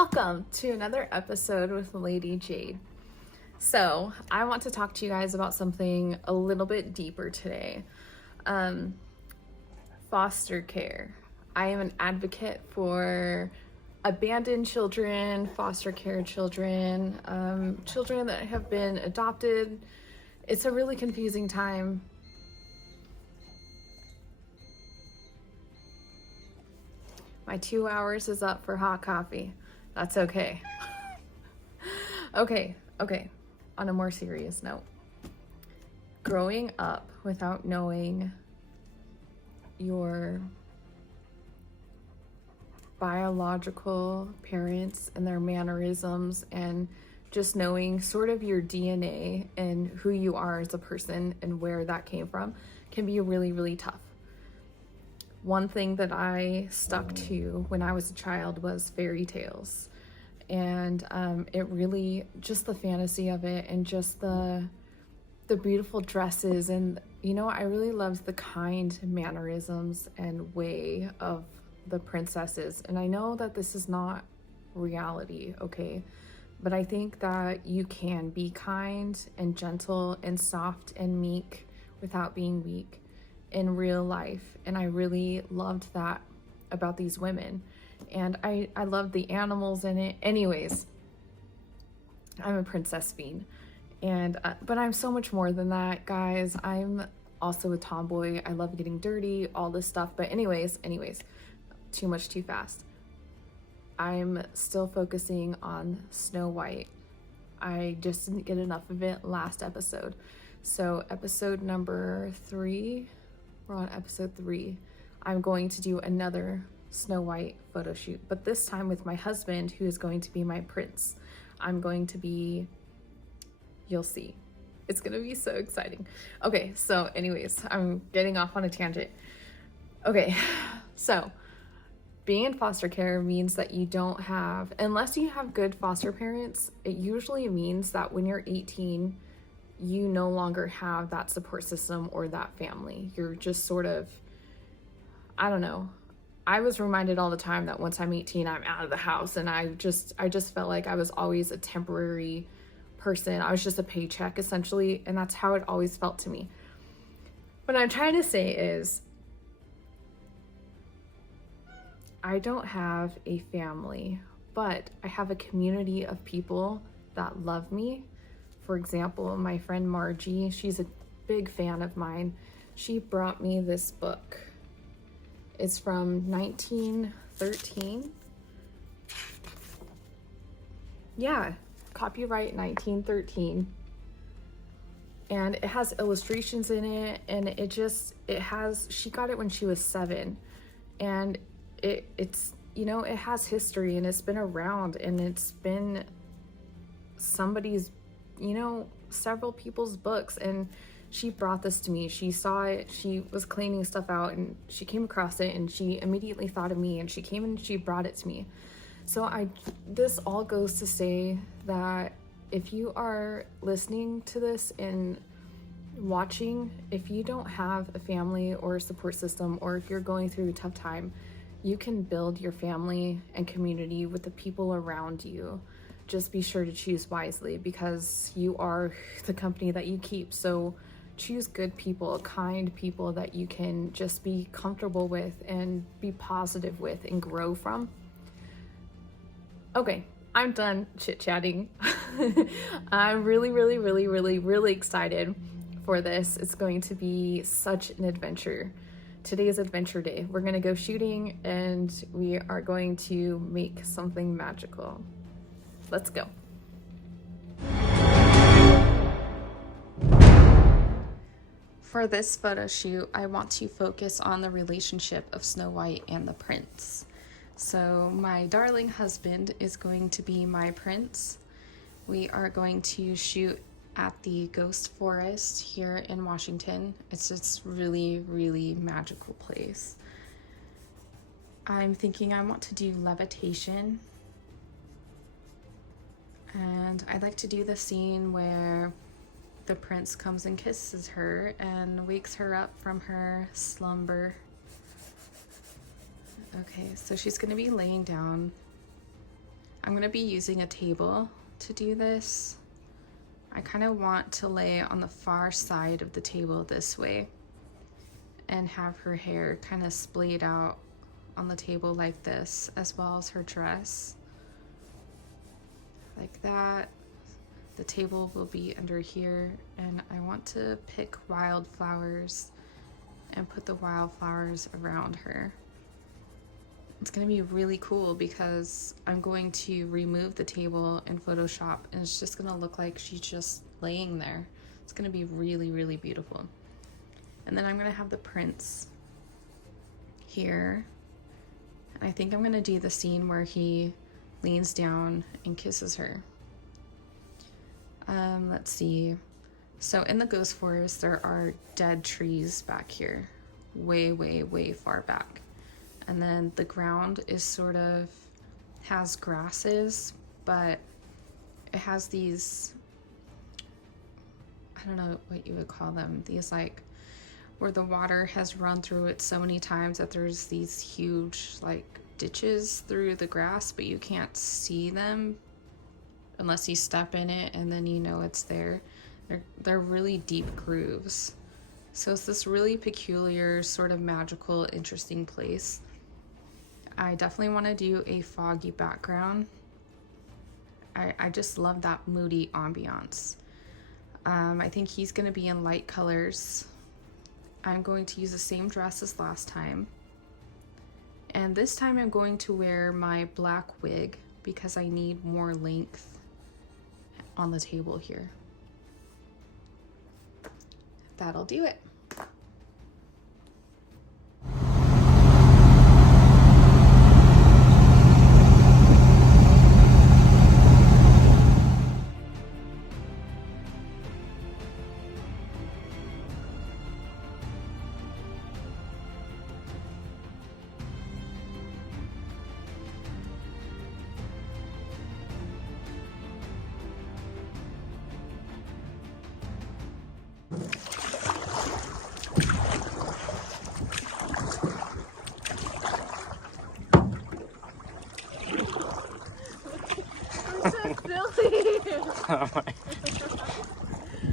Welcome to another episode with Lady Jade. So, I want to talk to you guys about something a little bit deeper today. Foster care. I am an advocate for abandoned children, foster care children, children that have been adopted. It's a really confusing time. My 2 hours is up for hot coffee. That's okay. Okay. On a more serious note, growing up without knowing your biological parents and their mannerisms and just knowing sort of your DNA and who you are as a person and where that came from can be really, really tough. One thing that I stuck to when I was a child was fairy tales. And it really, just the fantasy of it and just the beautiful dresses. And, I really loved the kind mannerisms and way of the princesses. And I know that this is not reality, okay? But I think that you can be kind and gentle and soft and meek without being weak in real life. And I really loved that about these women. And I loved the animals in it. Anyways, I'm a princess fiend. And but I'm so much more than that, guys. I'm also a tomboy. I love getting dirty, all this stuff. But anyways, too much too fast. I'm still focusing on Snow White. I just didn't get enough of it last episode. So episode number 3, we're on episode 3. I'm going to do another Snow White photo shoot, but this time with my husband, who is going to be my prince. I'm going to be, you'll see. It's gonna be so exciting. Okay, so anyways, I'm getting off on a tangent. Okay, so being in foster care means that you don't have, unless you have good foster parents, it usually means that when you're 18, you no longer have that support system or that family. You're just sort of, I don't know. I was reminded all the time that once I'm 18, I'm out of the house, and I just felt like I was always a temporary person. I was just a paycheck essentially, and that's how it always felt to me. What I'm trying to say is I don't have a family, but I have a community of people that love me. For example, my friend Margie, she's a big fan of mine. She brought me this book. It's from 1913. Yeah, copyright 1913. And it has illustrations in it, and she got it when she was 7. And it's it has history, and it's been around, and it's been somebody's, several people's books. And she brought this to me. She saw it, she was cleaning stuff out, and she came across it, and she immediately thought of me, and she came and she brought it to me. So this all goes to say that if you are listening to this and watching, if you don't have a family or a support system, or if you're going through a tough time, you can build your family and community with the people around you. Just be sure to choose wisely, because you are the company that you keep. So choose good people, kind people that you can just be comfortable with and be positive with and grow from. Okay, I'm done chit-chatting. I'm really excited for this. It's going to be such an adventure. Today is adventure day. We're gonna go shooting, and we are going to make something magical. Let's go. For this photo shoot, I want to focus on the relationship of Snow White and the prince. So my darling husband is going to be my prince. We are going to shoot at the Ghost Forest here in Washington. It's just really magical place. I'm thinking I want to do levitation. And I'd like to do the scene where the prince comes and kisses her and wakes her up from her slumber. Okay, so she's gonna be laying down I'm gonna be using a table to do this. I kind of want to lay on the far side of the table this way and have her hair kind of splayed out on the table like this, as well as her dress. Like that. The table will be under here, and I want to pick wildflowers and put the wildflowers around her. It's gonna be really cool because I'm going to remove the table in Photoshop and it's just gonna look like she's just laying there. It's gonna be really, really beautiful. And then I'm gonna have the prince here. And I think I'm gonna do the scene where he leans down and kisses her. Let's see. So in the ghost forest, there are dead trees back here, way, way, way far back. And then the ground is sort of, has grasses, but it has these, I don't know what you would call them, these like, where the water has run through it so many times that there's these huge like ditches through the grass, but you can't see them unless you step in it and then you know it's there. They're really deep grooves. So it's this really peculiar, sort of magical, interesting place. I definitely want to do a foggy background. I just love that moody ambiance. I think he's going to be in light colors. I'm going to use the same dress as last time. And this time I'm going to wear my black wig because I need more length on the table here. That'll do it.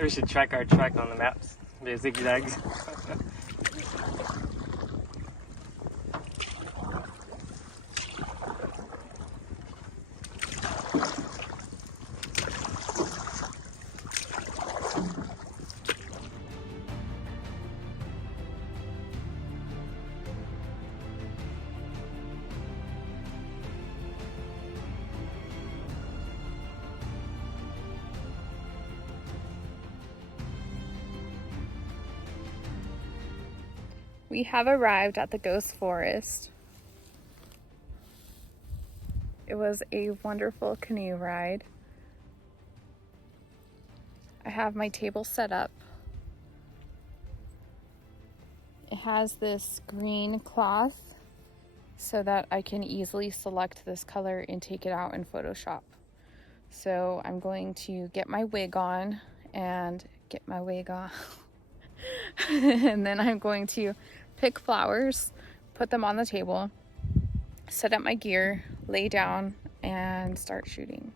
We should track our track on the maps. Be zigzags. We have arrived at the ghost forest. It was a wonderful canoe ride. I have my table set up. It has this green cloth so that I can easily select this color and take it out in Photoshop. So I'm going to get my wig on and get my wig off. And then I'm going to pick flowers, put them on the table, set up my gear, lay down, and start shooting.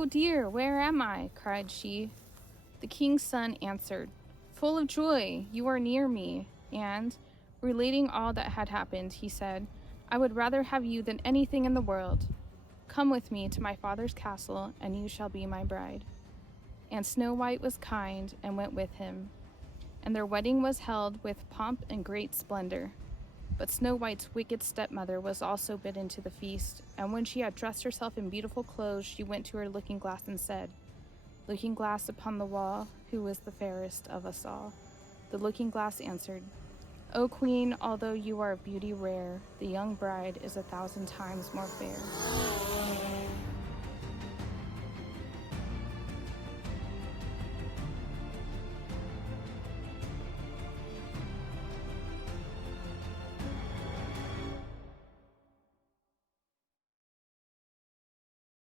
"Oh dear, where am I?" cried she. The king's son answered, "Full of joy, you are near me." And, relating all that had happened, he said, "I would rather have you than anything in the world. Come with me to my father's castle, and you shall be my bride." And Snow White was kind and went with him. And their wedding was held with pomp and great splendor. But Snow White's wicked stepmother was also bidden to the feast, and when she had dressed herself in beautiful clothes, she went to her looking-glass and said, "Looking-glass upon the wall, who is the fairest of us all?" The looking-glass answered, "O Queen, although you are of beauty rare, the young bride is 1,000 times more fair."